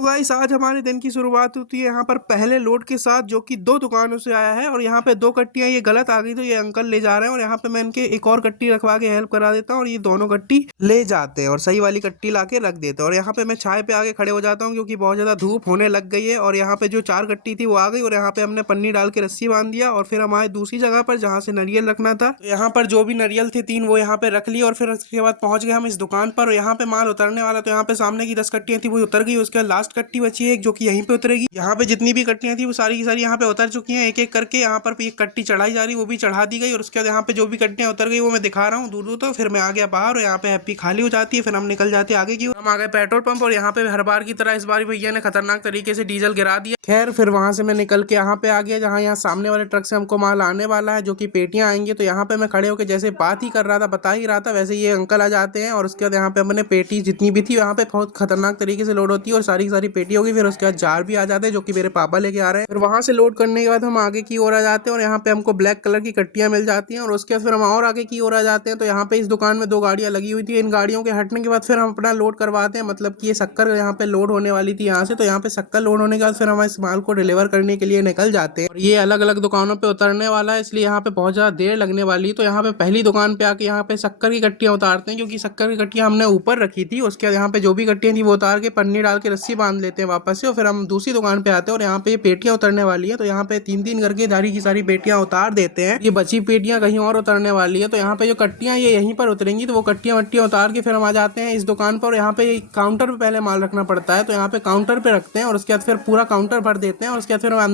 तो गाइस आज हमारे दिन की शुरुआत होती है यहाँ पर पहले लोड के साथ, जो कि 2 दुकानों से आया है। और यहाँ पे 2 कट्टियाँ ये गलत आ गई, तो ये अंकल ले जा रहे हैं। और यहाँ पे मैं इनके एक और कट्टी रखवा के हेल्प करा देता हूँ, और ये दोनों कट्टी ले जाते हैं और सही वाली कट्टी ला के रख देते हैं। और यहाँ पे मैं छाए पे आके खड़े हो जाता हूँ, क्योंकि बहुत ज्यादा धूप होने लग गई है। और यहाँ पे जो 4 कट्टी थी वो आ गई, और यहाँ पे हमने पन्नी डाल के रस्सी बांध दिया। और फिर हम आए दूसरी जगह पर जहाँ से नारियल रखना था। तो यहाँ पर जो भी नारियल थे 3 वो यहाँ पे रख लिए, और फिर उसके बाद पहुंच गए हम इस दुकान पर। और यहाँ पे माल उतरने वाला, तो यहाँ पे सामने की 10 कट्टियां थी वो उतर गई। उसके बाद लास्ट कट्टी बची है एक, जो कि यहीं पे उतरेगी। यहाँ पे जितनी भी कट्टियां थी वो सारी की सारी यहाँ पे उतर चुकी हैं। एक एक करके यहाँ पर एक कट्टी चढ़ाई जा रही, वो भी चढ़ा दी गई। और उसके बाद यहाँ पे जो भी कट्टियां उतर गई वो मैं दिखा रहा हूँ दूर दूर। तो फिर मैं आ गया बाहर, और यहाँ पे हैप्पी खाली हो जाती है। फिर हम निकल जाते हैं आगे की ओर। हम आ गए पेट्रोल पंप, और यहाँ पे हर बार की तरह इस बार भैया ने खतरनाक तरीके से डीजल गिरा दिया। खैर फिर वहां से मैं निकल के यहाँ पे आ गया, जहाँ यहाँ सामने वाले ट्रक से हमको माल आने वाला है, जो कि पेटियां आएंगी। तो यहाँ पे मैं खड़े होकर जैसे बात ही कर रहा था, बता ही रहा था, वैसे ये अंकल आ जाते हैं। और उसके बाद यहाँ पे हमने पेटी जितनी भी थी यहाँ पे बहुत खतरनाक तरीके से लोड होती है, और सारी की सारी पेटी होगी। फिर उसके बाद जार भी आ जाते हैं, जो कि मेरे पापा लेके आ रहे हैं। फिर वहां से लोड करने के बाद हम आगे की ओर आ जाते हैं, और यहाँ पे हमको ब्लैक कलर की कट्टियां मिल जाती हैं। और उसके बाद फिर हम और आगे की ओर आ जाते हैं। तो यहाँ पे इस दुकान में 2 गाड़ियां लगी हुई थी। इन गाड़ियों के हटने के बाद फिर हम अपना लोड करवाते हैं, मतलब कि ये शक्कर यहाँ पे लोड होने वाली थी यहाँ से। तो यहाँ पे शक्कर लोड होने के बाद फिर हम इस माल को डिलीवर करने के लिए निकल जाते हैं। और ये अलग अलग दुकानों पे उतरने वाला है, इसलिए यहाँ पे बहुत ज्यादा देर लगने वाली है। तो यहाँ पे पहली दुकान पे आके यहाँ पे शक्कर की कट्टियां उतारते हैं, क्योंकि शक्कर की कट्टियां हमने ऊपर रखी थी। उसके बाद यहाँ पे जो भी कट्टियां थी वो उतार के पन्नी डाल के रस्सी बांध लेते हैं वापस से। और फिर हम दूसरी दुकान पे आते हैं, और यहाँ पे पेटियां उतरने वाली है। तो यहाँ पे 3 3 करके सारी की सारी पेटियां उतार देते हैं। ये बची पेटियां कहीं और उतरने वाली है। तो यहाँ पे जो कट्टियां ये यहीं पर उतरेंगी, तो वो कट्टियां वट्टियां उतार के फिर हम आ जाते हैं इस दुकान पर। और यहाँ पे काउंटर पे पहले माल रखना पड़ता है, तो यहाँ पे काउंटर पे रखते हैं। और उसके बाद फिर पूरा काउंटर भर देते हैं। और उसके बाद फिर मैं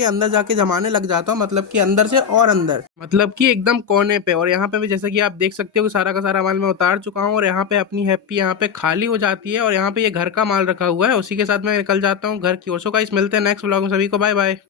अंदर जाके जमाने लग जाता हूँ, मतलब कि अंदर से और अंदर, मतलब कि एकदम कोने पे। और यहाँ पे भी जैसा कि आप देख सकते हो कि सारा का सारा माल मैं उतार चुका हूँ। और यहाँ पे अपनी हैप्पी यहाँ पे खाली हो जाती है। और यहाँ पे ये घर का माल रखा हुआ है, उसी के साथ मैं निकल जाता हूँ घर की ओर। सो गाइस मिलते हैं नेक्स्ट व्लॉग में, सभी को बाय बाय।